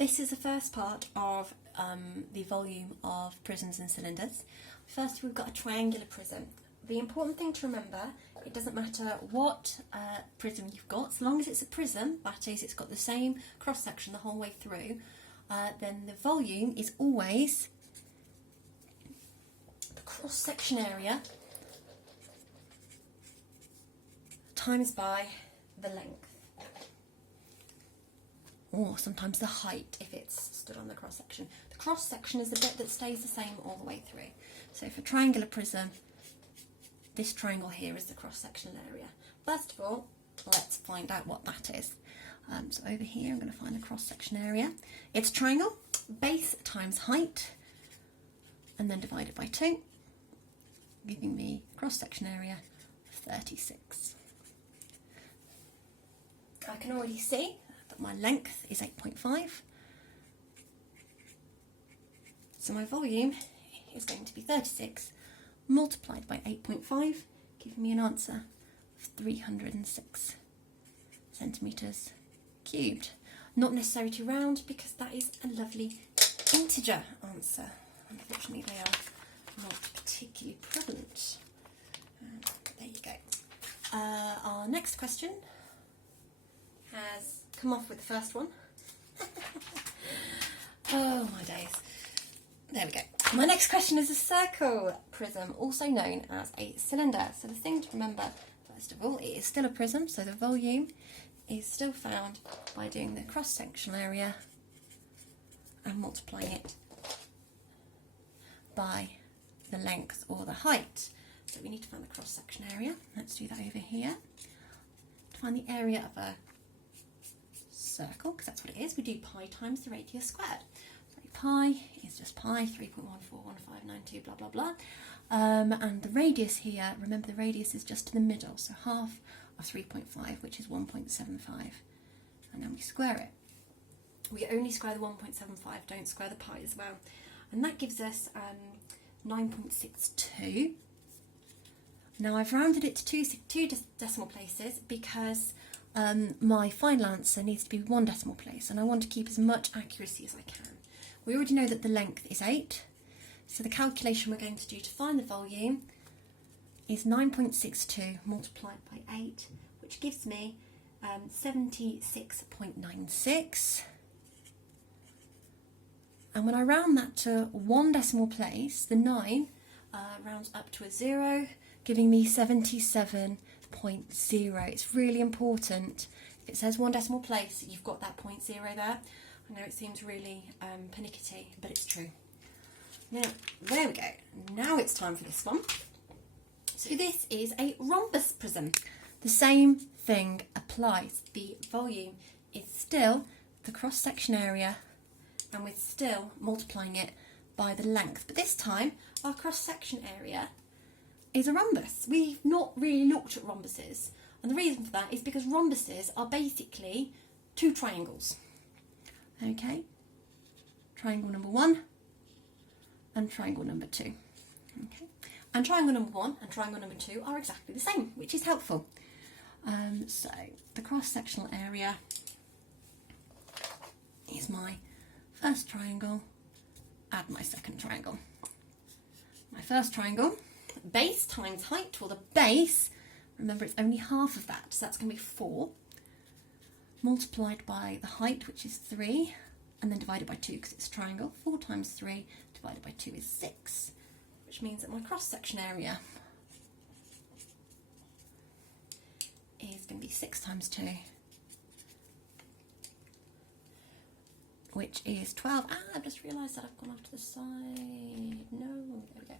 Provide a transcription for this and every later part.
this is the first part of the volume of prisms and cylinders. First, we've got a triangular prism. The important thing to remember, it doesn't matter what prism you've got, as long as it's a prism, that is, it's got the same cross-section the whole way through, then the volume is always the cross-section area times by the length. Or sometimes the height if it's stood on the cross-section. The cross-section is the bit that stays the same all the way through. So for triangular prism, this triangle here is the cross-sectional area. First of all, let's find out what that is. So over here, I'm going to find the cross-section area. It's triangle, base times height, and then divided by 2, giving me cross-section area of 36. I can already see that my length is 8.5. So my volume is going to be 36 multiplied by 8.5, giving me an answer of 306 centimetres cubed. Not necessary to round because that is a lovely integer answer. Unfortunately, they are not particularly prevalent. There you go. Our next question has come off with the first one. Oh my days. There we go. My next question is a circle prism, also known as a cylinder. So the thing to remember, first of all, it is still a prism, so the volume is still found by doing the cross-sectional area and multiplying it by the length or the height. So we need to find the cross-section area. Let's do that over here. To find the area of a circle, because that's what it is, we do pi times the radius squared. So pi is just pi, 3.141592, blah, blah, blah. And the radius here, remember the radius is just to the middle, so half of 3.5, which is 1.75. And then we square it. We only square the 1.75, don't square the pi as well. And that gives us 9.62. Now I've rounded it to two decimal places because my final answer needs to be one decimal place, and I want to keep as much accuracy as I can. We already know that the length is 8, so the calculation we're going to do to find the volume is 9.62 multiplied by 8, which gives me 76.96. And when I round that to one decimal place, the 9 rounds up to a 0, giving me 77.0. It's really important. If it says one decimal place, you've got that 0.0 there. I know it seems really pernickety, but it's true. Now, there we go. Now it's time for this one. So this is a rhombus prism. The same thing applies. The volume is still the cross-section area, and we're still multiplying it by the length. But this time, our cross-section area is a rhombus. We've not really looked at rhombuses, and the reason for that is because rhombuses are basically two triangles. Okay, triangle number 1 and triangle number 2. Okay, and triangle number 1 and triangle number 2 are exactly the same, which is helpful. So the cross-sectional area is my first triangle, add my second triangle. My first triangle, base times height, or the base, remember it's only half of that, so that's going to be 4, multiplied by the height, which is 3, and then divided by 2 because it's a triangle. 4 times 3 divided by 2 is 6, which means that my cross-section area is going to be 6 times 2, which is 12. I've just realised that I've gone off to the side. No, there we go.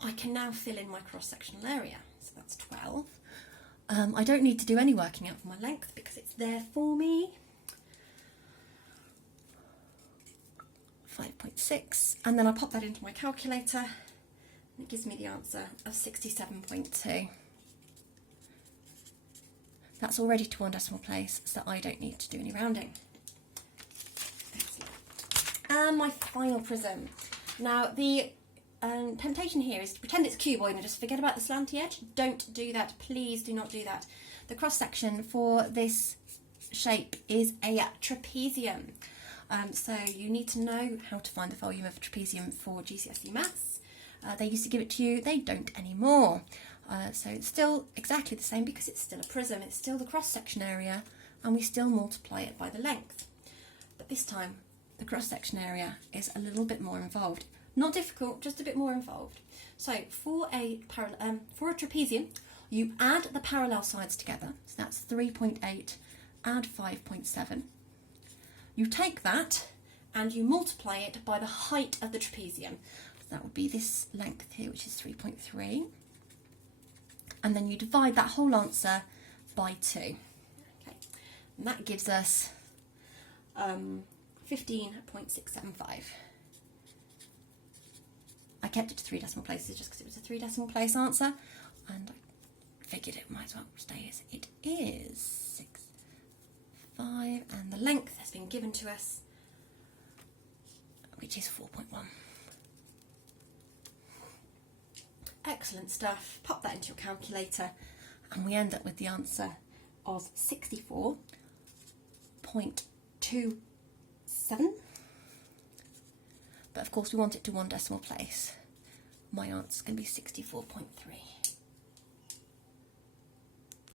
I can now fill in my cross-sectional area, so that's 12. I don't need to do any working out for my length because it's there for me. 5.6, and then I pop that into my calculator, and it gives me the answer of 67.2. That's already to one decimal place, so I don't need to do any rounding. Excellent. And my final prism. Now, the temptation here is to pretend it's cuboid and just forget about the slanty edge. Don't do that. Please do not do that. The cross-section for this shape is a trapezium. So you need to know how to find the volume of a trapezium for GCSE maths. They used to give it to you, they don't anymore. So it's still exactly the same because it's still a prism, it's still the cross-section area, and we still multiply it by the length. But this time, the cross-section area is a little bit more involved. Not difficult, just a bit more involved. So for a trapezium, you add the parallel sides together. So that's 3.8, add 5.7. You take that and you multiply it by the height of the trapezium. So that would be this length here, which is 3.3. And then you divide that whole answer by 2. Okay. And that gives us 15.675. I kept it to 3 decimal places just because it was a 3 decimal place answer, and I figured it might as well stay as it is. 6, 5, and the length has been given to us, which is 4.1. Excellent stuff. Pop that into your calculator, and we end up with the answer of 64.27. But of course we want it to 1 decimal place. My answer is going to be 64.3.